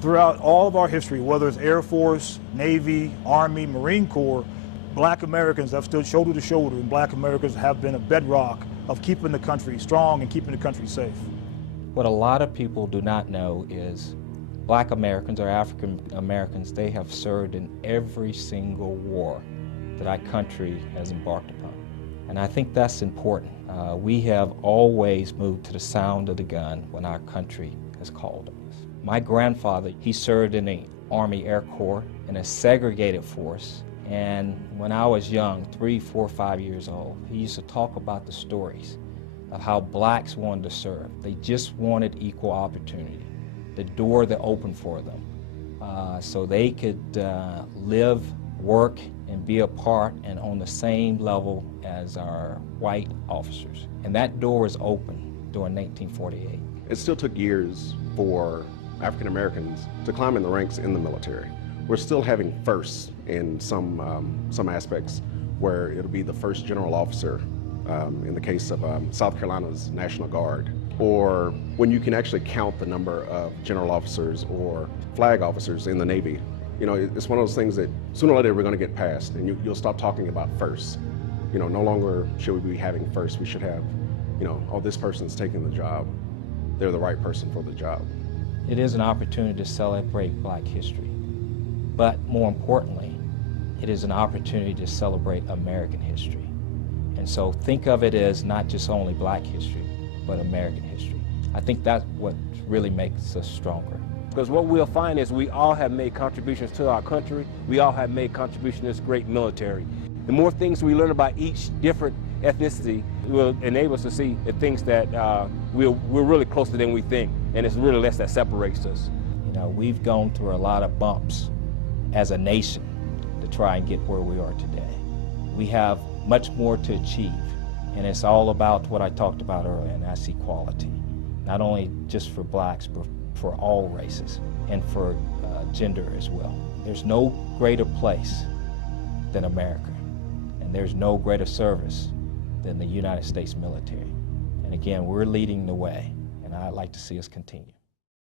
Throughout all of our history, whether it's Air Force, Navy, Army, Marine Corps, Black Americans have stood shoulder to shoulder, and Black Americans have been a bedrock of keeping the country strong and keeping the country safe. What a lot of people do not know is Black Americans or African Americans, they have served in every single war that our country has embarked upon. And I think that's important. We have always moved to the sound of the gun when our country has called us. My grandfather, he served in the Army Air Corps in a segregated force. And when I was young, 3, 4, 5 years old, he used to talk about the stories of how blacks wanted to serve. They just wanted equal opportunity, the door that opened for them, so they could live, work, and be a part and on the same level as our white officers. And that door was open during 1948. It still took years for African Americans to climb in the ranks in the military. We're still having firsts in some aspects, where it'll be the first general officer in the case of South Carolina's National Guard, or when you can actually count the number of general officers or flag officers in the Navy. You know, it's one of those things that sooner or later we're going to get past, and you'll stop talking about firsts. You know, no longer should we be having firsts. We should have, you know, oh, this person's taking the job. They're the right person for the job. It is an opportunity to celebrate Black history, but more importantly, it is an opportunity to celebrate American history. And so think of it as not just only Black history, but American history. I think that's what really makes us stronger. Because what we'll find is we all have made contributions to our country. We all have made contributions to this great military. The more things we learn about each different ethnicity will enable us to see the things that we're really closer than we think, and it's really less that separates us. You know, we've gone through a lot of bumps as a nation to try and get where we are today. We have much more to achieve, and it's all about what I talked about earlier, and that's equality. Not only just for blacks, but for all races, and for gender as well. There's no greater place than America, and there's no greater service than the United States military. And again, we're leading the way, and I'd like to see us continue.